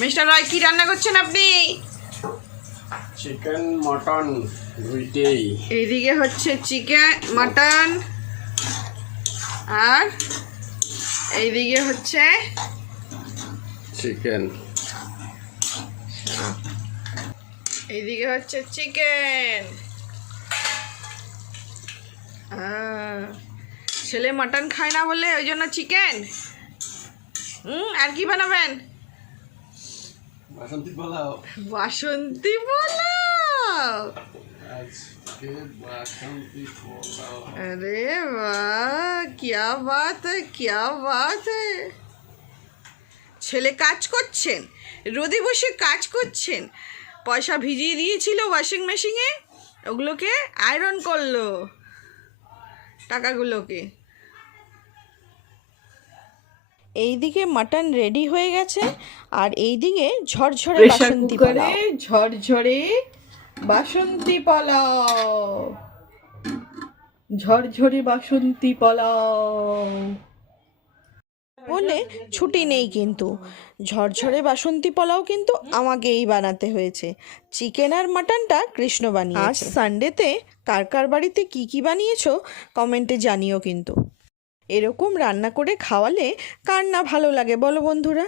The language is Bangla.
মিস্টার রয় কি রান্না করছেন আপনি? চিকেন মটন দুইটাই। এইদিকে হচ্ছে চিকেন মটন আর এইদিকে হচ্ছে চিকেন। এইদিকে হচ্ছে চিকেন। ছেলে মটন খায় না বলে ওই জন্য চিকেন। আর কি বানাবেন? বাসন্তী পোলাও। বাসন্তী পোলাও। আজকে বাসন্তী পোলাও। अरे वाह क्या बात है क्या बात है। ছেলে কাজ করছেন, রোদে বসে কাজ করছেন, পয়সা ভিজিয়ে দিয়েছিল ওয়াশিং মেশিনে, ওগুলোকে আয়রন করলো টাকাগুলোকে। এইদিকে মাটন রেডি হয়ে গেছে আর এইদিকে ঝরঝরে বাসন্তী পোলাও। ঝরঝরে বাসন্তী পোলাও, ঝরঝরে বাসন্তী পোলাও বলে ছুটি নেই, কিন্তু ঝরঝরে বাসন্তী পোলাও কিন্তু আমাকেই বানাতে হয়েছে। চিকেন আর মাটনটা কৃষ্ণ বানিয়েছে। আজ সানডেতে কার কার বাড়িতে কি কি বানিয়েছো কমেন্টে জানিও কিন্তু। এরকম রান্না করে খাওয়ালে কার না ভালো লাগে বলো বন্ধুরা।